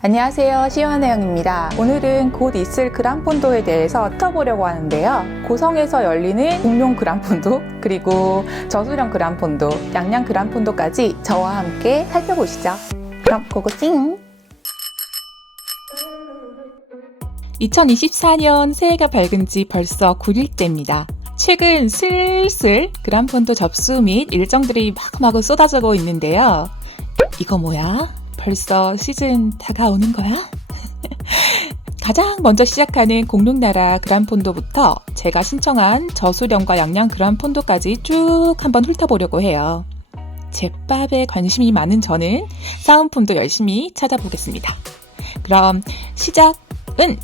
안녕하세요. 시원혜영입니다. 오늘은 곧 있을 그란폰도에 대해서 훑어보려고 하는데요. 고성에서 열리는 공룡 그란폰도, 그리고 저수령 그란폰도, 양양 그란폰도까지 저와 함께 살펴보시죠. 그럼 고고찡! 2024년 새해가 밝은 지 벌써 9일째입니다. 최근 슬슬 그란폰도 접수 및 일정들이 마구마구 쏟아지고 있는데요. 이거 뭐야? 벌써 시즌 다가오는 거야? 가장 먼저 시작하는 공룡나라 그란폰도부터 제가 신청한 저수령과 양양 그란폰도까지 쭉 한번 훑어보려고 해요. 제밥에 관심이 많은 저는 싸움품도 열심히 찾아보겠습니다. 그럼 시작은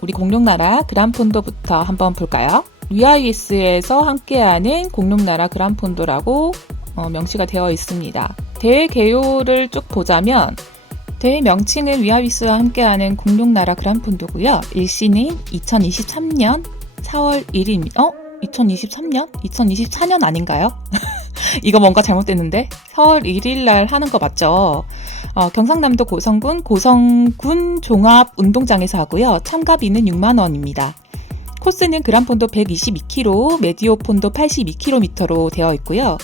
우리 공룡나라 그란폰도부터 한번 볼까요? 위아이스에서 함께하는 공룡나라 그란폰도라고 어, 명시가 되어 있습니다. 대회 개요를 쭉 보자면 대회 명칭은 위아위스와 함께하는 공룡나라 그란폰도고요. 일시는 2023년 4월 1일, 어? 2023년? 2024년 아닌가요? 이거 뭔가 잘못됐는데? 4월 1일 날 하는 거 맞죠? 어, 경상남도 고성군 고성군 종합운동장에서 하고요. 참가비는 6만원입니다. 코스는 그란폰도 122km, 메디오폰도 82km로 되어 있고요.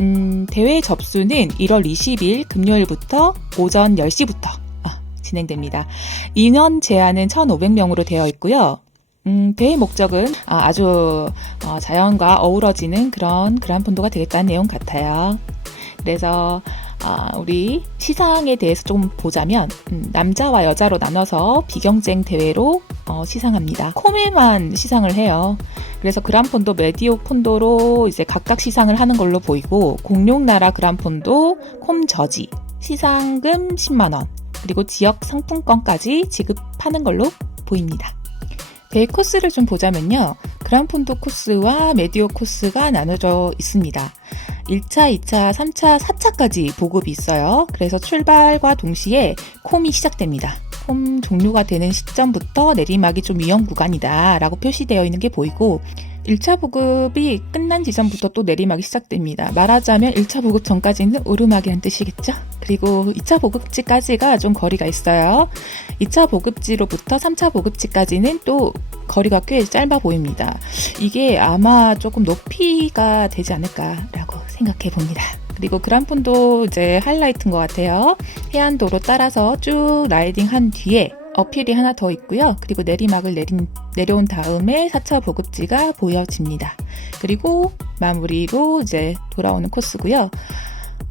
음, 대회 접수는 1월 20일 금요일부터 오전 10시부터 아, 진행됩니다. 인원 제한은 1,500명으로 되어 있고요. 음, 대회 목적은 아, 주 어, 자연과 어우러지는 그런 그란폰도가 되겠다는 내용 같아요. 그래서 어, 우리 시상에 대해서 좀 보자면 음, 남자와 여자로 나눠서 비경쟁 대회로 어, 시상합니다. 콤에만 시상을 해요. 그래서 그란폰도 메디오 폰도로 이제 각각 시상을 하는 걸로 보이고 공룡나라 그란폰도 콤 저지 시상금 10만 원 그리고 지역 상품권까지 지급하는 걸로 보입니다. 대회 코스를 좀 보자면요. 그란폰도 코스와 메디오 코스가 나눠져 있습니다. 1차, 2차, 3차, 4차까지 보급이 있어요. 그래서 출발과 동시에 콤이 시작됩니다. 콤 종료가 되는 시점부터 내리막이 좀 위험 구간이다 라고 표시되어 있는 게 보이고 1차 보급이 끝난 지점부터 또 내리막이 시작됩니다. 말하자면 1차 보급 전까지는 오르막이란 뜻이겠죠? 그리고 2차 보급지까지가 좀 거리가 있어요. 2차 보급지로부터 3차 보급지까지는 또 거리가 꽤 짧아 보입니다. 이게 아마 조금 높이가 되지 않을까라고 생각해 봅니다. 그리고 그란폰도 이제 하이라이트인 것 같아요. 해안도로 따라서 쭉 라이딩 한 뒤에 어필이 하나 더 있고요. 그리고 내리막을 내린, 내려온 다음에 4차 보급지가 보여집니다. 그리고 마무리로 이제 돌아오는 코스고요.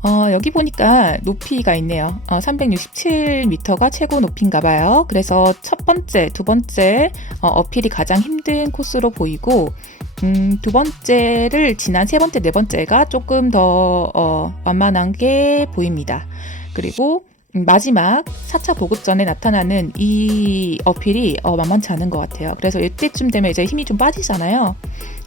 어, 여기 보니까 높이가 있네요. 어, 367m가 최고 높이인가 봐요. 그래서 첫 번째, 두 번째 어, 어필이 가장 힘든 코스로 보이고 음, 두 번째를 지난 세 번째, 네 번째가 조금 더 어, 완만한 게 보입니다. 그리고 마지막 4차 보급 전에 나타나는 이 어필이 어, 만만치 않은 것 같아요. 그래서 이때쯤 되면 이제 힘이 좀 빠지잖아요.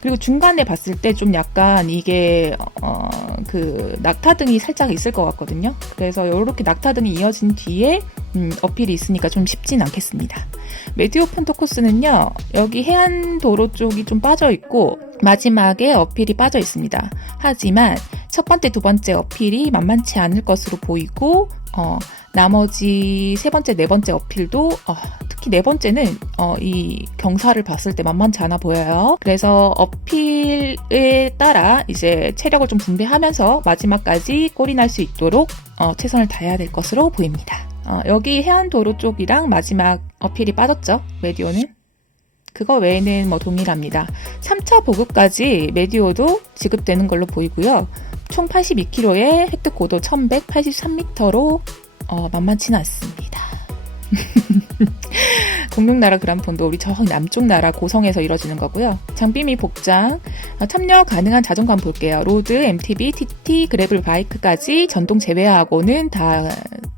그리고 중간에 봤을 때 좀 약간 이게 어, 그 낙타등이 살짝 있을 것 같거든요. 그래서 이렇게 낙타등이 이어진 뒤에 음, 어필이 있으니까 좀 쉽진 않겠습니다. 메디오 폰토 코스는요, 여기 해안도로 쪽이 좀 빠져 있고, 마지막에 어필이 빠져 있습니다. 하지만 첫 번째, 두 번째 어필이 만만치 않을 것으로 보이고, 어, 나머지 세 번째, 네 번째 어필도, 어, 특히 네 번째는, 어, 이 경사를 봤을 때 만만치 않아 보여요. 그래서 어필에 따라 이제 체력을 좀 분배하면서 마지막까지 골이 날 수 있도록, 어, 최선을 다해야 될 것으로 보입니다. 어, 여기 해안도로 쪽이랑 마지막 어필이 빠졌죠. 메디오는. 그거 외에는 뭐 동일합니다. 3차 보급까지 메디오도 지급되는 걸로 보이고요. 총 82km에 획득 고도 1183m로 어, 만만치는 않습니다. 공룡나라 그란폰도 우리 저 남쪽 나라 고성에서 이뤄지는 거고요. 장비 및 복장, 어, 참여 가능한 자전거 한번 볼게요. 로드, MTB, TT, 그래블 바이크까지 전동 제외하고는 다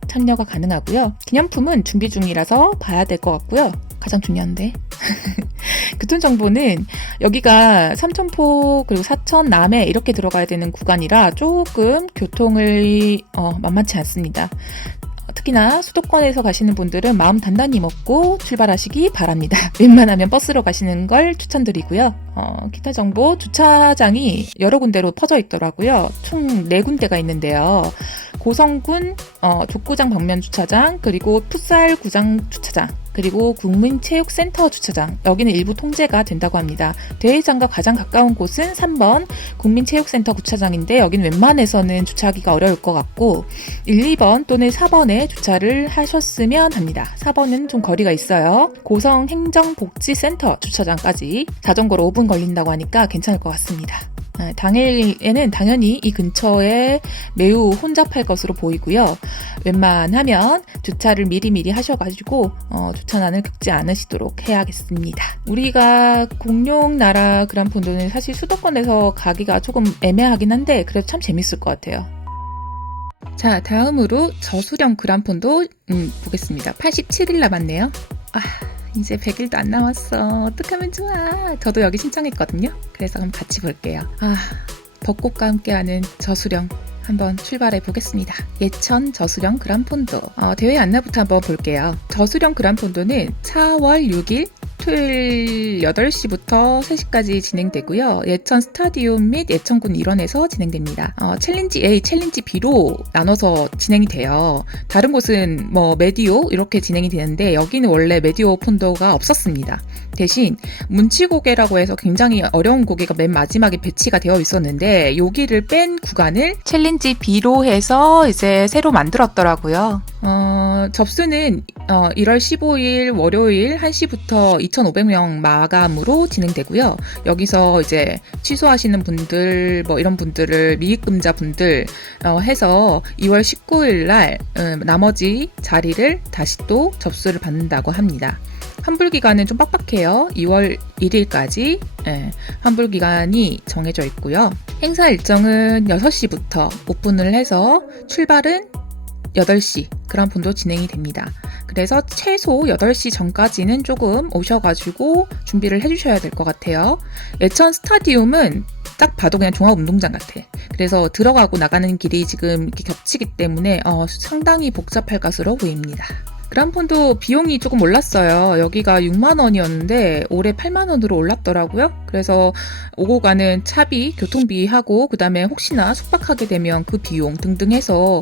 참여가 가능하고요. 기념품은 준비 중이라서 봐야 될 것 같고요. 가장 중요한데. 교통 정보는 여기가 삼천포 그리고 사천 남해 이렇게 들어가야 되는 구간이라 조금 교통을 어, 만만치 않습니다. 특히나 수도권에서 가시는 분들은 마음 단단히 먹고 출발하시기 바랍니다. 웬만하면 버스로 가시는 걸 추천드리고요. 어, 기타 정보 주차장이 여러 군데로 퍼져 있더라고요. 총 4군데가 있는데요. 고성군 어, 족구장 방면 주차장, 그리고 풋살 구장 주차장, 그리고 국민체육센터 주차장. 여기는 일부 통제가 된다고 합니다. 대회장과 가장 가까운 곳은 3번 국민체육센터 주차장인데 여기는 웬만해서는 주차하기가 어려울 것 같고 1, 2번 또는 4번에 주차를 하셨으면 합니다. 4번은 좀 거리가 있어요. 고성 행정복지센터 주차장까지 자전거로 5분 걸린다고 하니까 괜찮을 것 같습니다. 아, 당일에는 당연히 이 근처에 매우 혼잡할 것으로 보이고요. 웬만하면 주차를 미리미리 하셔가지고 어, 주차난을 겪지 않으시도록 해야겠습니다. 우리가 공룡 나라 그란폰도는 사실 수도권에서 가기가 조금 애매하긴 한데 그래도 참 재밌을 것 같아요. 자, 다음으로 저수령 그란폰도 음, 보겠습니다. 87일 남았네요. 아, 이제 100일도 안 남았어. 어떡하면 좋아. 저도 여기 신청했거든요. 그래서 한번 같이 볼게요. 아, 벚꽃과 함께하는 저수령 한번 출발해 보겠습니다. 예천 저수령 그란폰도 어, 대회 안내부터 한번 볼게요. 저수령 그란폰도는 4월 6일 토요일 8시부터 3시까지 진행되고요. 예천 스타디움 및 예천군 일원에서 진행됩니다. 어, 챌린지 A, 챌린지 B로 나눠서 진행이 돼요. 다른 곳은 뭐 메디오 이렇게 진행이 되는데 여기는 원래 메디오 폰도가 없었습니다. 대신 문치고개라고 해서 굉장히 어려운 고개가 맨 마지막에 배치가 되어 있었는데 여기를 뺀 구간을 챌린지 B로 해서 이제 새로 만들었더라고요. 어, 접수는 어, 1월 15일 월요일 1시부터 2,500명 마감으로 진행되고요. 여기서 이제 취소하시는 분들 뭐 이런 분들을 미입금자 분들 어, 해서 2월 19일 날 음, 나머지 자리를 다시 또 접수를 받는다고 합니다. 환불 기간은 좀 빡빡해요. 2월 1일까지 예, 환불 기간이 정해져 있고요. 행사 일정은 6시부터 오픈을 해서 출발은 8시 그란폰도 진행이 됩니다. 그래서 최소 8시 전까지는 조금 오셔가지고 준비를 해주셔야 될 것 같아요. 예천 스타디움은 딱 봐도 그냥 종합운동장 같아. 그래서 들어가고 나가는 길이 지금 이렇게 겹치기 때문에 어, 상당히 복잡할 것으로 보입니다. 그란폰도 비용이 조금 올랐어요. 여기가 6만 원이었는데 올해 8만 원으로 올랐더라고요. 그래서 오고 가는 차비, 교통비하고 그다음에 혹시나 숙박하게 되면 그 비용 등등 해서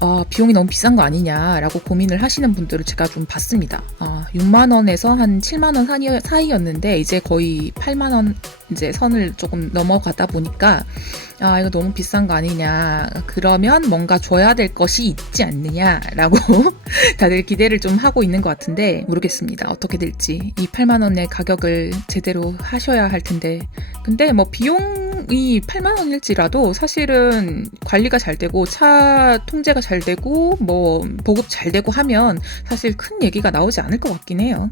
어, 비용이 너무 비싼 거 아니냐라고 고민을 하시는 분들을 제가 좀 봤습니다. 어, 6만 원에서 한 7만 원 사이, 사이였는데 이제 거의 8만 원 이제 선을 조금 넘어가다 보니까 아, 이거 너무 비싼 거 아니냐. 그러면 뭔가 줘야 될 것이 있지 않느냐라고 다들 기대를 좀 하고 있는 것 같은데 모르겠습니다. 어떻게 될지. 이 8만 원의 가격을 제대로 하셔야 할 텐데. 근데 뭐 비용이 8만 원일지라도 사실은 관리가 잘 되고 차 통제가 잘 되고 뭐 보급 잘 되고 하면 사실 큰 얘기가 나오지 않을 것 같긴 해요.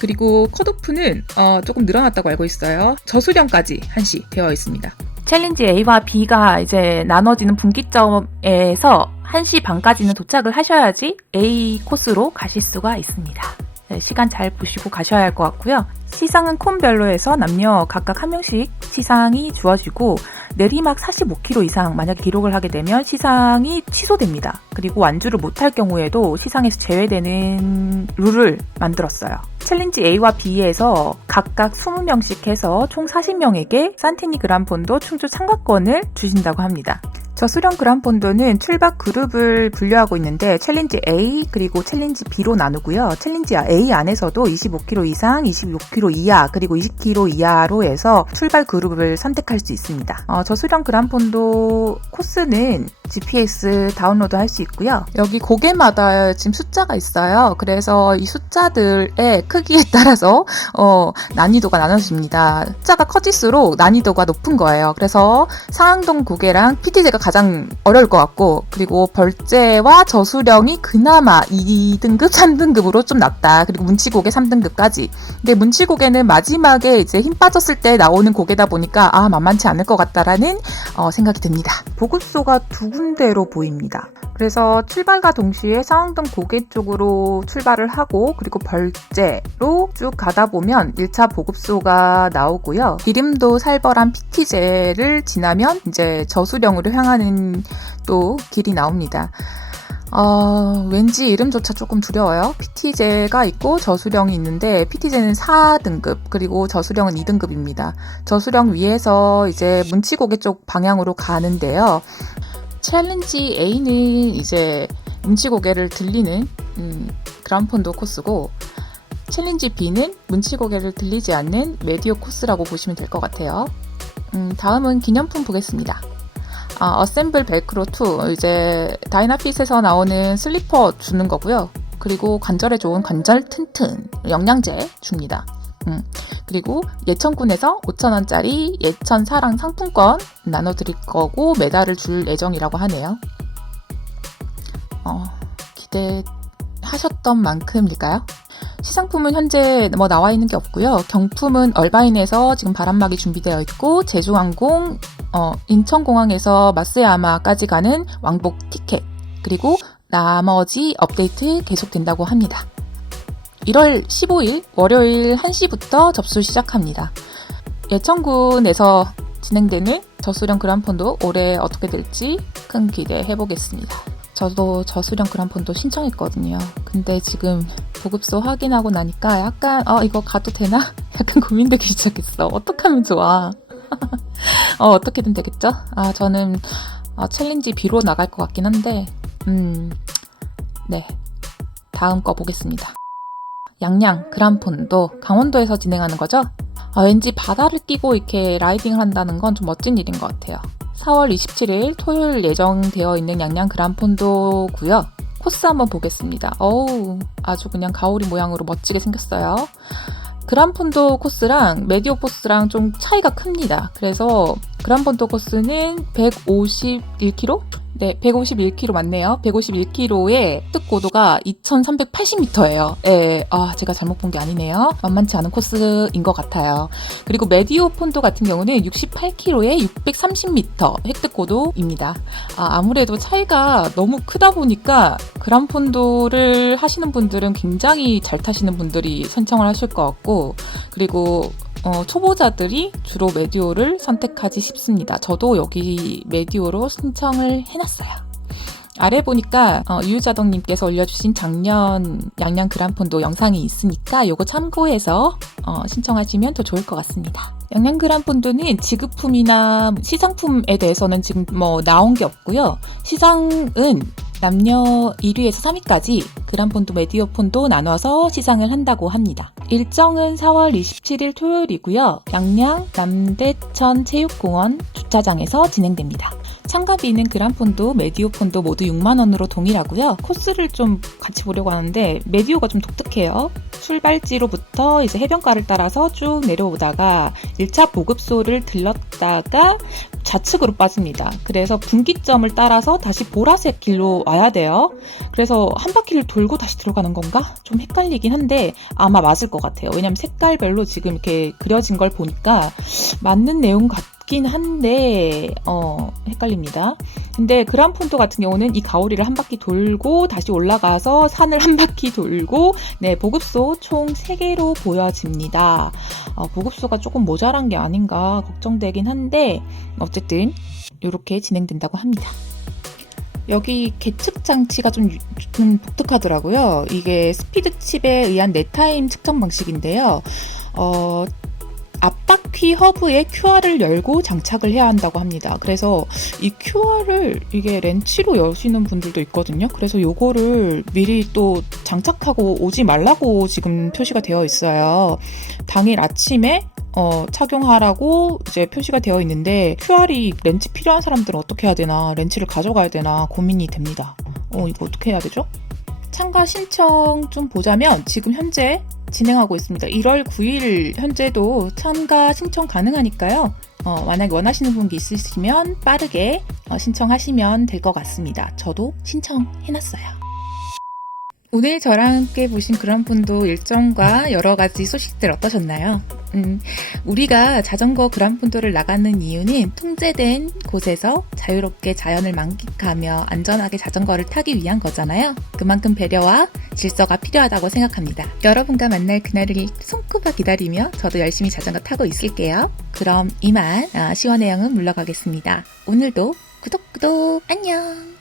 그리고 컷오프는 어, 조금 늘어났다고 알고 있어요. 저수령까지 한시 되어 있습니다. 챌린지 A와 B가 이제 나눠지는 분기점에서 1시 반까지는 도착을 하셔야지 A 코스로 가실 수가 있습니다. 네, 시간 잘 보시고 가셔야 할 것 같고요. 시상은 콘별로 해서 남녀 각각 한 명씩 시상이 주어지고 내리막 45km 이상 만약 기록을 하게 되면 시상이 취소됩니다. 그리고 완주를 못할 경우에도 시상에서 제외되는 룰을 만들었어요. 챌린지 A와 B에서 각각 20명씩 해서 총 40명에게 산티니 그란폰도 충주 참가권을 주신다고 합니다. 저수령 그란폰도는 출박 그룹을 분류하고 있는데 챌린지 A 그리고 챌린지 B로 나누고요. 챌린지 A 안에서도 25km 이상, 26km 이하 그리고 20km 이하로 해서 출발 그룹을 선택할 수 있습니다. 어, 저수령 그란폰도 코스는 GPS 다운로드 할 수 있고요. 여기 고개마다 지금 숫자가 있어요. 그래서 이 숫자들의 크기에 따라서 어, 난이도가 나눠집니다. 숫자가 커질수록 난이도가 높은 거예요. 그래서 상항동 고개랑 PT제가 가장 어려울 것 같고 그리고 벌제와 저수령이 그나마 2등급, 3등급으로 좀 낮다. 그리고 문치고개 3등급까지. 근데 문치고개는 마지막에 이제 힘 빠졌을 때 나오는 고개다 보니까 아 만만치 않을 것 같다라는 어, 생각이 듭니다. 보급소가 두 군데로 보입니다. 그래서 출발과 동시에 상황동 고개 쪽으로 출발을 하고 그리고 벌제로 쭉 가다 보면 1차 보급소가 나오고요. 이름도 살벌한 PT제를 지나면 이제 저수령으로 향하는 또 길이 나옵니다. 어, 왠지 이름조차 조금 두려워요. PT제가 있고 저수령이 있는데 PT제는 4등급 그리고 저수령은 2등급입니다. 저수령 위에서 이제 문치고개 쪽 방향으로 가는데요. 챌린지 A는 이제 문치 고개를 들리는 음, 그란폰도 코스고 챌린지 B는 문치 고개를 들리지 않는 메디오 코스라고 보시면 될 것 같아요. 음, 다음은 기념품 보겠습니다. 아, 어셈블 벨크로 2 이제 다이나핏에서 나오는 슬리퍼 주는 거고요. 그리고 관절에 좋은 관절 튼튼 영양제 줍니다. 음, 그리고 예천군에서 5천원짜리 예천 사랑 상품권 나눠드릴 거고 메달을 줄 예정이라고 하네요. 어, 기대하셨던 만큼일까요? 시상품은 현재 뭐 나와 있는 게 없고요. 경품은 얼바인에서 지금 바람막이 준비되어 있고 제주항공, 어, 인천공항에서 마스야마까지 가는 왕복 티켓 그리고 나머지 업데이트 계속된다고 합니다. 1월 15일 월요일 1시부터 접수 시작합니다. 예천군에서 진행되는 저수령 그란폰도 올해 어떻게 될지 큰 기대해 보겠습니다. 저도 저수령 그란폰도 신청했거든요. 근데 지금 보급소 확인하고 나니까 약간 어 이거 가도 되나? 약간 고민되기 시작했어. 어떻게 하면 좋아? 어 어떻게든 되겠죠? 아 저는 어, 챌린지 B로 나갈 것 같긴 한데 음 네. 다음 거 보겠습니다. 양양 그란폰도 강원도에서 진행하는 거죠? 아, 왠지 바다를 끼고 이렇게 라이딩을 한다는 건 좀 멋진 일인 것 같아요. 4월 27일 토요일 예정되어 있는 양양 그란폰도고요. 코스 한번 보겠습니다. 어우, 아주 그냥 가오리 모양으로 멋지게 생겼어요. 그란폰도 코스랑 메디오 코스랑 좀 차이가 큽니다. 그래서 그란폰도 코스는 151km? 네, 151km 맞네요. 151km의 획득 고도가 2380m예요. 예, 아, 제가 잘못 본 게 아니네요. 만만치 않은 코스인 것 같아요. 그리고 메디오 폰도 같은 경우는 68km에 630m 획득 고도입니다. 아, 아무래도 차이가 너무 크다 보니까 그란폰도를 하시는 분들은 굉장히 잘 타시는 분들이 선청을 하실 것 같고, 그리고 어, 초보자들이 주로 메디오를 선택하지 싶습니다. 저도 여기 메디오로 신청을 해놨어요. 아래 보니까 어, 유유자동님께서 올려주신 작년 양양 그란폰도 영상이 있으니까 요거 참고해서 어, 신청하시면 더 좋을 것 같습니다. 양양 그란폰도는 지급품이나 시상품에 대해서는 지금 뭐 나온 게 없고요. 시상은 남녀 1위에서 3위까지 그란폰도 메디오폰도 나눠서 시상을 한다고 합니다. 일정은 4월 27일 토요일이고요. 양양 남대천 체육공원 주차장에서 진행됩니다. 참가비는 그란폰도 메디오폰도 모두 6만원으로 동일하고요. 코스를 좀 같이 보려고 하는데 메디오가 좀 독특해요. 출발지로부터 이제 해변가를 따라서 쭉 내려오다가 1차 보급소를 들렀다가 좌측으로 빠집니다. 그래서 분기점을 따라서 다시 보라색 길로 와야 돼요. 그래서 한 바퀴를 돌고 다시 들어가는 건가? 좀 헷갈리긴 한데 아마 맞을 것 같아요. 왜냐면 색깔별로 지금 이렇게 그려진 걸 보니까 맞는 내용 같 긴 한데 어 헷갈립니다. 근데 그란폰도 같은 경우는 이 가오리를 한 바퀴 돌고 다시 올라가서 산을 한 바퀴 돌고 네 보급소 총 3개로 보여집니다. 어, 보급소가 조금 모자란 게 아닌가 걱정되긴 한데 어쨌든 이렇게 진행된다고 합니다. 여기 계측 장치가 좀, 좀 독특하더라고요. 이게 스피드 칩에 의한 네타임 측정 방식인데요. 어, 앞바퀴 허브에 QR을 열고 장착을 해야 한다고 합니다. 그래서 이 QR을 이게 렌치로 여시는 분들도 있거든요. 그래서 요거를 미리 또 장착하고 오지 말라고 지금 표시가 되어 있어요. 당일 아침에 어, 착용하라고 이제 표시가 되어 있는데 QR이 렌치 필요한 사람들은 어떻게 해야 되나 렌치를 가져가야 되나 고민이 됩니다. 어, 이거 어떻게 해야 되죠? 참가 신청 좀 보자면 지금 현재 진행하고 있습니다. 1월 9일 현재도 참가 신청 가능하니까요. 어, 만약에 원하시는 분이 있으시면 빠르게 어, 신청하시면 될 것 같습니다. 저도 신청해놨어요. 오늘 저랑 함께 보신 그런 분도 일정과 여러 가지 소식들 어떠셨나요? 음, 우리가 자전거 그란폰도를 나가는 이유는 통제된 곳에서 자유롭게 자연을 만끽하며 안전하게 자전거를 타기 위한 거잖아요. 그만큼 배려와 질서가 필요하다고 생각합니다. 여러분과 만날 그날을 손꼽아 기다리며 저도 열심히 자전거 타고 있을게요. 그럼 이만 아, 시원의 영은 물러가겠습니다. 오늘도 구독 구독 안녕.